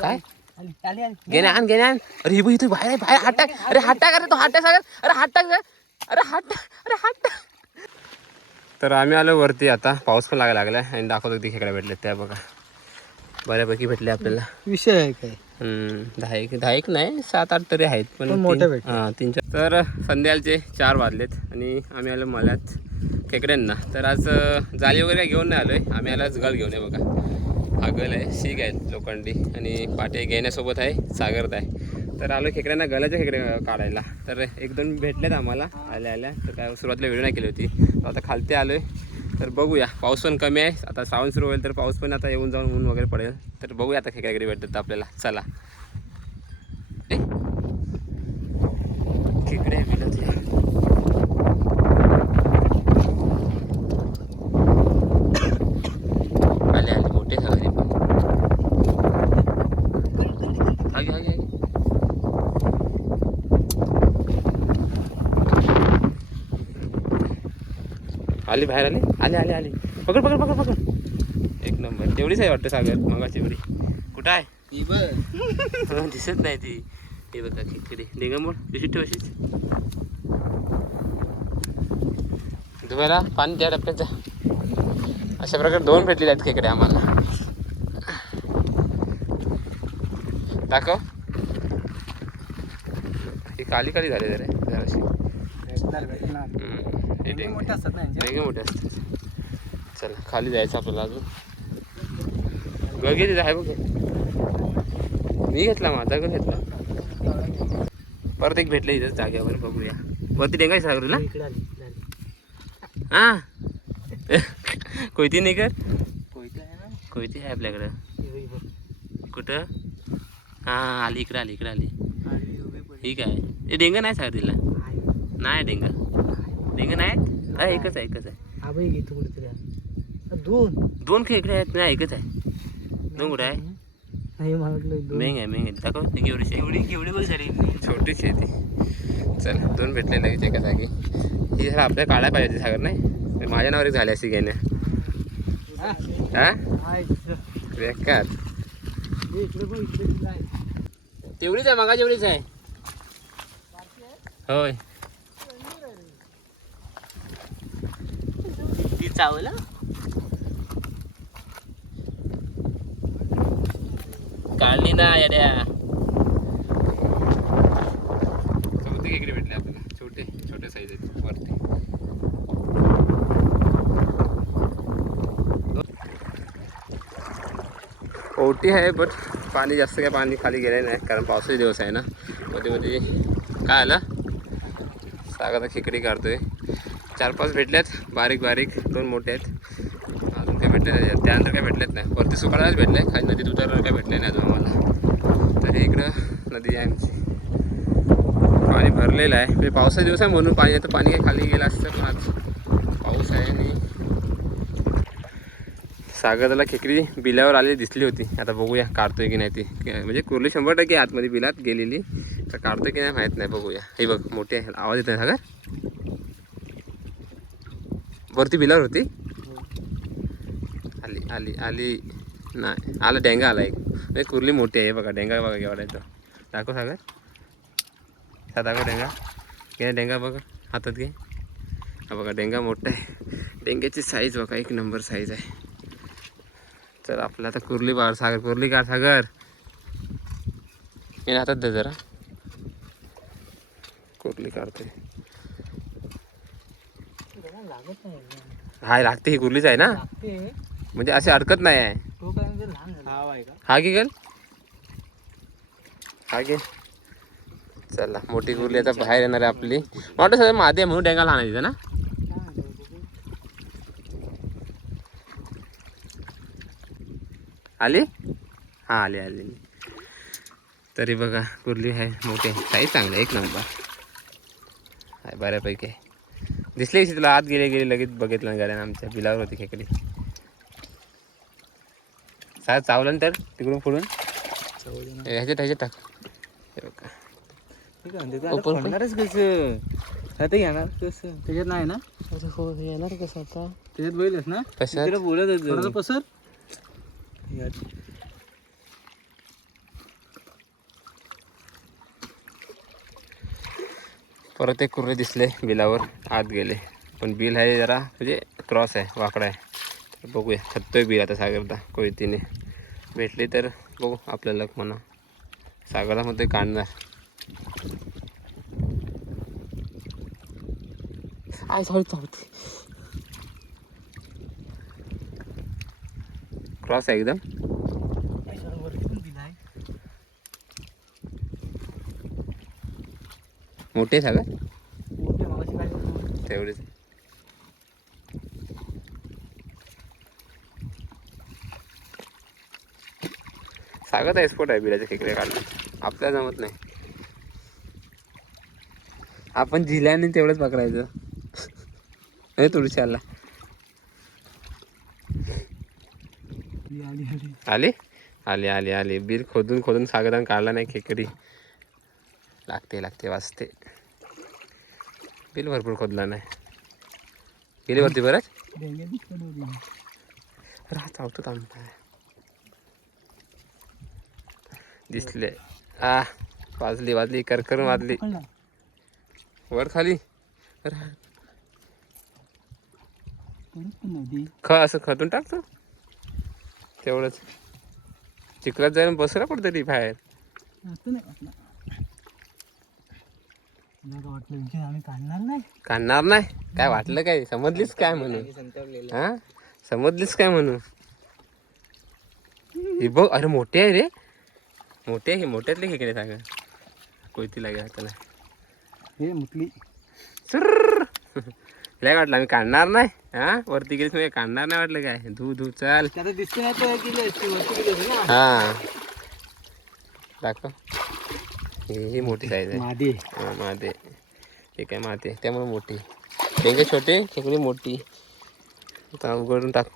काय घेणे आण घेणे आण. अरे ही इथे बाहेर आहे, बाहेर हात टाक. अरे हात टाक, अरे तो हात टाक सागर. अरे हात टाक, अरे हात टाक, अरे हात टाक. तर आम्ही आलो वरती. आता पाऊस पण लागायला लागलाय आणि दाखवतो किती खेकडे भेटले त्या बघा. बऱ्यापैकी भेटले आपल्याला. विषय आहे काय? 10 नाही 7-8 तरी आहेत पण मोठे भेटले. 3-4. तर संध्याकाळचे 4 वाजलेत आणि आम्ही आलो मळ्यात खेकड्यांना. तर आज जाळी वगैरे घेऊन नाही आलोय आम्ही. आलो गल घेऊन आहे बघा. हा गल आहे, शीग आहेत लोखंडी आणि पाटे घेण्यासोबत आहे सागरत आहे. तर आलो खेकड्यांना गलाचे खेकडे काढायला. तर 1-2 भेटलेत आम्हाला आल्या आल्या. तर काय सुरुवातीला व्हिडिओ नाही केली होती. आता खालती आलोय. तर बघूया, पाऊस पण कमी आहे. आता श्रावण सुरू होईल तर पाऊस पण आता येऊन जाऊन ऊन वगैरे पडेल. तर बघूया आता खेकडे वगैरे भेटतात आपल्याला. चला खेकडे मिळत आले आले मोठे सगळे पण. आगे आगे आली बाहेर आली. आले आले आले. पकड पकड पकड पकड. एक नंबर. तेवढीच आहे वाटतं सागर मगाची एवढी. कुठं आहे दिसत नाही ती. हे बघा खेकडे निगमोड दिशी ठेवशीच. धुवायला पाणी द्या टप्प्यात जा. अशा प्रकारे 2 भेटलेले आहेत खेकडे आम्हाला. दाखव. ही काली काली झाली जराशी. मोठे असतात ना डेंगे मोठे असतात. चला खाली जायचं आपल्याला अजून. गगे आहे बघ. मी घेतला माझा गण घेतला. परत एक भेटलं इथं जाग्यावर. बघूया वरती डेंगायचं सागर तुला. हा कोयती नाही कर. कोयती आहे आपल्याकडं. कुठं. हां आली इकडं आली इकडं आली. ठीक आहे. हे डेंगा नाही सागर तिला. नाही डेंगा डेंगा नाही. अरे एकच आहे एकच आहे. 2 खेकडे आहेत. नाही एकच आहे. 2 कुठे आहे. मेंग आहे मेंग आहे. दाखव केवढीची केवढी बघ झाली. छोटीच आहे ती. चला 2 भेटले लगेच एका जागी. ही जरा आपल्याला काढायला पाहिजे सागर नाही. माझ्या नावावर झाली अशी घेण्या. हा बेकार. तेवढीच आहे मगा जेवढीच आहे. होय ती चावल. काढली ना येड्या. चौथी खेकडे भेटले आपल्याला. छोटे छोटे साईज आहेत वरती. ओटी आहे बट पाणी जास्त काय पाणी खाली गेलं नाही कारण पावसाचे दिवस आहे ना. मध्ये मध्ये काय आलं. सागर खेकडी काढतोय. 4-5 भेटल्यात बारीक बारीक. 2 मोठे आहेत. अजून काय भेटले त्यानंतर काय भेटलेत नाही. वरती सुकाळाच भेटले. खाली नदीत उतरणार काय भेटले नाही अजून आम्हाला. तर इकडं नदी आहे आमची. पाणी भरलेलं आहे. म्हणजे पावसाचा दिवस आहे म्हणून पाणी आहे. तर पाणी काही खाली गेलं असतं पण आज पाऊस आहे. आणि सागरला खेकडी बिलावर आलेली दिसली होती. आता बघूया काढतोय की नाही ती. म्हणजे कुर्ली 100% आतमध्ये बिलात गेलेली. तर काढतोय की नाही माहीत नाही. बघूया. हे बघ मोठे आहे. आवाज येत नाही सागर. वरती बिलावर होती. आली आली आली नाही. आला डेंगा आला एक. म्हणजे कुर्ली मोठी आहे बघा. डेंगा बघा केवढा आहे तो. दाखव सागर. हा दाखव डेंगा. घे डेंगा बघा हातात घे. हा बघा डेंगा मोठा आहे. डेंग्याची साईज बघा 1 नंबर साईज आहे. तर आपलं आता कुर्ली बाहेर सागर. कुर्ली काढ सागर. हे हातात दे जरा. कुर्ली काढतोय. हाय लागते. ही कुर्लीच आहे ना. म्हणजे असे अडकत नाही आहे. हा घे गल. हा घे. चला मोठी कुर्ली आता बाहेर येणार आहे आपली. वाटतं सगळं मादी आहे म्हणून डेंगा लहान आहे तिथं ना. आली. हा आली आली. तरी बघा कुर्ली आहे मोठी. साईज चांगली 1 नंबर आहे. बऱ्यापैकी आहे. दिसले की तुला आत गेले गेले लगेच बघितलं गाड्यानं. आमच्या बिलावर होती खेकडी. साहेब चावलं तर तिकडून पुढून ह्याच्यात टाक. हे बघा कसं आता येणार कसं त्याच्यात नाही ना. हो येणार कसं आता त्याच्यात बैलच ना. कशात बोलत पसर. परत एक कुर्रे दिसले बिलावर, आत गेले. पण बिल आहे जरा म्हणजे क्रॉस आहे, वाकडा आहे. तर बघूया, खततोय बिल आता सागरदा कोयतीने. भेटली तर बघू, आपल्या लक म्हणा. सागरामध्ये काढणार. आय सॉरी चालते, क्रॉस आहे एकदम. मोठे सागर तेवढेच. सागत एक्सपोर्ट आहे बिलाच्या खेकडे काढणं, आपल्याला जमत नाही. आपण जिल्ह्याने तेवढंच पकडायचं. हे थोडीशी आला. आली आली आली आली. बिल खोदून खोदून सागरान काढला नाही खेकडी. लागते वाजते. बिल भरपूर खोदला नाही. गेलीवरती बरंच चावतो थांबताय दिसले. वाजली करकरून वाजली. वर खाली असं खतून टाकतो तेवढंच. चिखलात जाऊन बसला कुठतरी बाहेर. काढणार नाही काय वाटलं काय? समजलीस काय म्हणून? हा समजलीस काय म्हणून? हे बघ, अरे मोठे आहे रे, मोठे आहे. मोठ्यातले खेकडे सांगा. कोयती लागेल त्याला. हे मुटली काय वाटलं आम्ही काढणार नाही? हा वरती गेलीस म्हणजे काढणार नाही वाटलं काय? धू चल. हा दाखव. ही मोठी साईज आहे. मादी मादे. ठीक आहे मादे, त्यामुळे मोठी. डेंगे छोटे, खेकडी मोठी. आता उघडून टाक.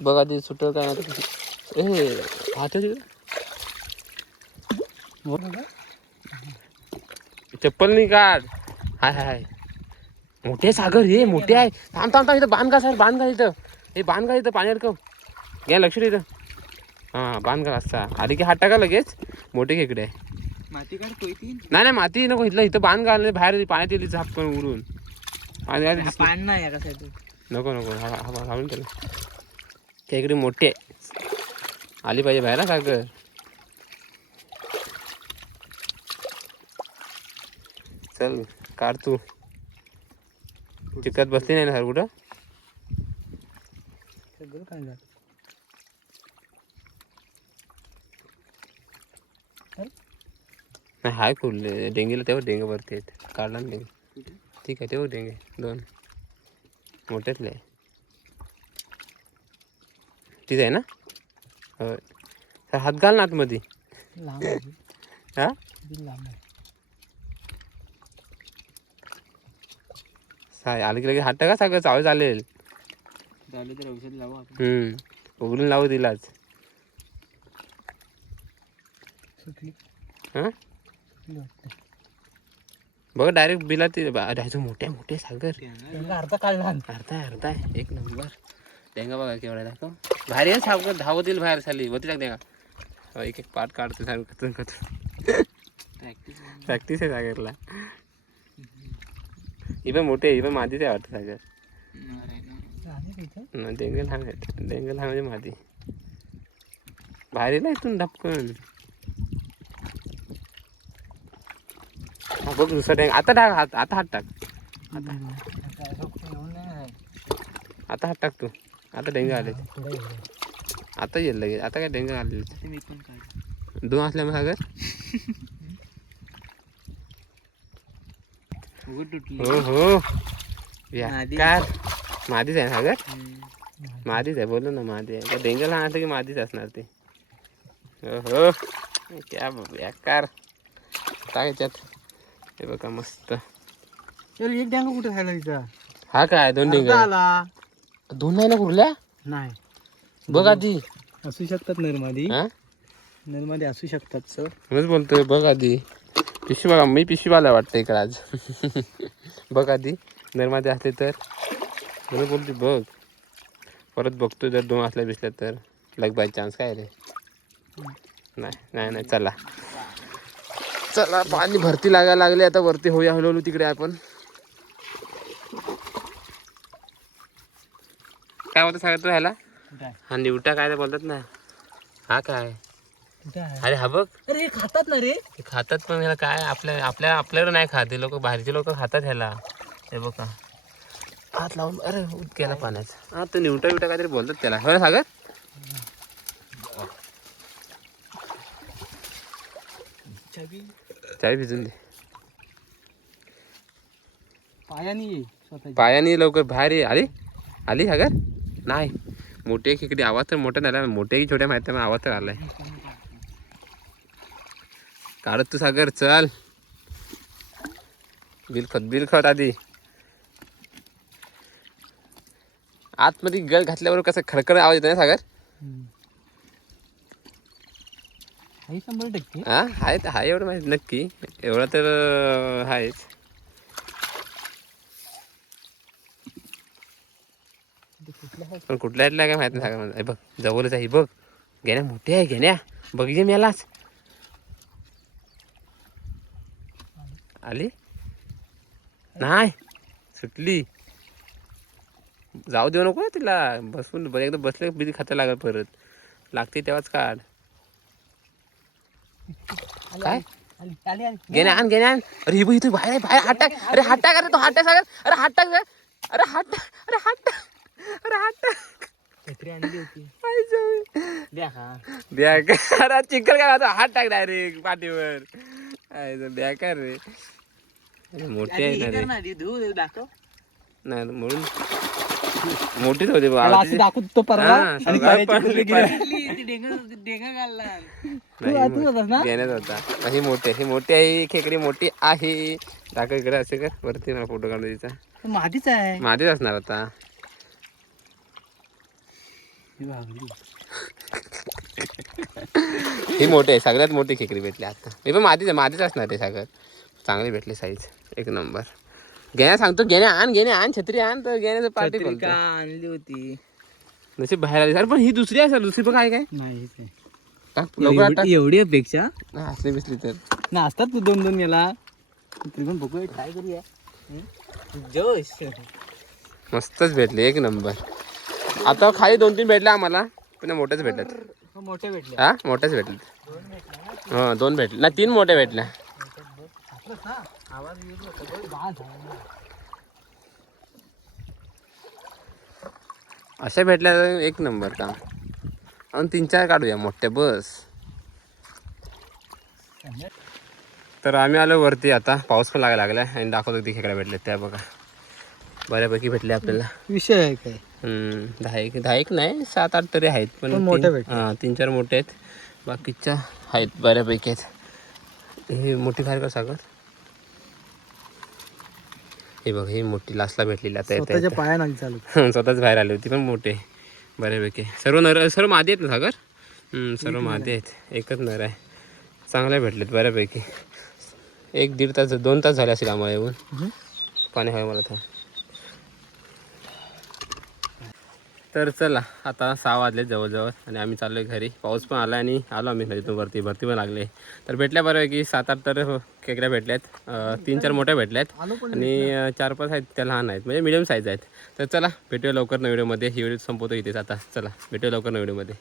बघ आधी सुट काय नाही. हात चप्पल नाही काढ. हाय मोठे सागर, हे मोठे आहे. थांब इथं बांध का सर, बांध का इथं. हे बांध का इथं पाण्यात कम घ्या, लक्ष दे इथं. हां बांध का असा आधी की हात टाका लगेच. मोठे खेकडे आहे. माती काढ कोयती. नाही माती नको इथं बांध घाल. बाहेर पाण्यात येईल झापकन उडून. पाणी नाही नको घालून त्याला. खेकडे मोठे आली पाहिजे बाहेर सागर. चल काढ तू. चिकट बसली नाही ना सर कुठं? नाही हाय खुलले. डेंगीला तेव्हा डेंगे वरती आहेत. काढला ना डेंगे. ठीक आहे तेव्हा डेंगे दोन मोठ्यातले आहे. ठीक आहे ना? होय सर हात घाल ना आतमध्ये. हा आलं की लगेच हात टाका सगळं चावं चालेल. झालं तर औषध लावू आपण. उघडून लावू दिलाच. हां बघ डायरेक्ट बिला ते मोठे सागर. अर्धा काढला. अर्धा आहे. एक नंबर. डेंगा बघा केवढा दाखव. बाहेर येईल सावकर धावत येईल बाहेर साली. वरती टाक देगा. एक पार्ट काढतो सारखं खतून. प्रॅक्टिस आहे सागरला. ही पण मोठी आहे. ही पण मादीच आहे वाटतं सागर. डेंगल लहान आहे. डेंगल लहान म्हणजे मादी. बाहेर येईल इथून धपकन. बघ दुसरा डेंग. आता टाक आता हात टाक. आता हात टाक तू. आता डेंगे आले. आता येईल लगेच. आता काय डेंगे आले. दोन असल्या मग सागर. हो याकार. मादीच आहे सागर. मादीच आहे बोललो ना मादी आहे. डेंगे लहान असलं की मादीच असणार ते. हो क्या याकार टाकायच्यात. हे बघा मस्त. एक डेंगा कुठे खायला तिथं? हा काय दोन डेंगे आला. दोन नाही ना कुठल्या? नाही बघ आधी असू शकतात नरमादी. हा नरमादी असू शकतात सर. म्हणूनच बोलतोय बघ आधी. पिशवी बघा मी पिशवीवाला वाटतं इकडं आज. बघ आधी नरमादी असले तर. म्हणून बोलते बघ. परत बघतोय जर दोन असल्या बिसल्या तर लग बाय चान्स काय रे. नाही चला चला पाणी भरती लागायला लागले आता वरती होऊया हळूहळू तिकडे आपण. काय बोलतो सांगतो ह्याला हा निवटा काय ते बोलतात ना हा काय अरे हा बघ अरे खातात ना रे खातात पण ह्याला काय आपल्याकडे नाही खात लोक बाहेरचे लोक खातात ह्याला. हे बघा हात लावून अरे उत गेला पाण्याचा. हा तो निवटा विवटा काहीतरी बोलतात त्याला हो ना सागर. चाय भिजून दे पायानी लवकर बाहेर ये. आली सागर नाही मोठी खेकडी आवाज तर मोठा नाही आला मोठ्या की छोट्या माहिती आवाज तर आलाय. काढत तू सागर चल बिलखत आधी. आतमध्ये गळ घातल्यावर कसं खडखड आवाज येतो ना सागर. 100% हा हाय एवढं माहिती नक्की एवढं तर आहेच. पण कुठल्या ह्यातला काय माहित नाही सागर मला. बघ जवळच आहे बघ घेण्या मोठी आहे घेण्या बघ जे मेलाच. आली नाही सुटली. जाऊ देऊ नको तिला बसून एकदा बसले बिजी खाता लागल परत लागते तेव्हाच काढ. काय घेणे आण अरे ही बघ इथे बाहेर हात टाक. अरे हात टाक अरे तो हात टाक सागर. अरे हात टाक अरे हात टाक द्या अरे चिखल काय हात टाक डायरेक्ट पाठीवर द्या का रे. अरे मोठी आहे ना रे नाही म्हणून मोठीच होते दाखवतो घेण्यात होता. ही मोठी आहे ही खेकडी मोठी आहे. दाखव इकडे असे कर वरती मला फोटो काढून तिचा मादीच आहे मादीच असणार आता. ही मोठी आहे सगळ्यात मोठी खेकडी भेटली आता. मी पण मादीच असणार आहे सागर. चांगली भेटली साईज एक नंबर. घेण्या सांगतो घेण्या आण छत्री आण तर घेण्याचं पार्टी बोलतो. आणली होती नशी बाहेर आली सर पण ही दुसरी आहे सर दुसरी पण काय नाही लवकर एवढी अपेक्षा असली बिसली तर ना असतात तू दोन याला तरी पण बघू काय करूया जोश. मस्तच भेटले एक नंबर. आता खाली 2-3 भेटले आम्हाला पण मोठ्याच भेटल्यात. मोठे भेटले हा मोठ्याच भेटले. हा 2 भेटले ना 3 मोठ्या भेटल्या. अशा भेटल्या एक नंबर काम. आणि 3-4 काढूया मोठ्या बस. तर आम्ही आलो वरती आता पाऊस पण लागायला लागला आणि दाखवतो किती खेकडा भेटले त्या बघा. बऱ्यापैकी भेटले आपल्याला. विषय आहे काय 10 नाही 7-8 तरी आहेत पण मोठे भेटले. 3-4 मोठे आहेत बाकीच्या आहेत बऱ्यापैकी आहेत. हे मोठी बाहेर कर सागर. हे बघ ही मोठी लास्टला भेटलेली आता स्वतःच्या पायानं चालू स्वतःच बाहेर आली होती पण मोठे बऱ्यापैकी. सर्व मादी आहेत ना सागर. सर्व मादी आहेत एकच नर आहे. चांगले भेटलेत बऱ्यापैकी. 1-1.5 तास 2 तास झाले असेल आम्हाला येऊन. पाणी हवं मला तर चला आता 6 वाजले जवळजवळ आणि आम्ही चाललो आहे घरी. पाऊस पण आला आणि आलो आम्ही नदीतून वरती भरती पण लागले. तर भेटल्या बऱ्यापैकी 7-8 तर खेकड्या भेटल्यात. 3-4 मोठ्या भेटल्यात आणि 4-5 आहेत त्या लहान आहेत म्हणजे मिडियम साईज आहेत. तर चला भेटूया लवकर नवीन व्हिडिओमध्ये. ही व्हिडिओ संपवतो इथेच आता. चला भेटूया लवकर नवीन व्हिडिओमध्ये.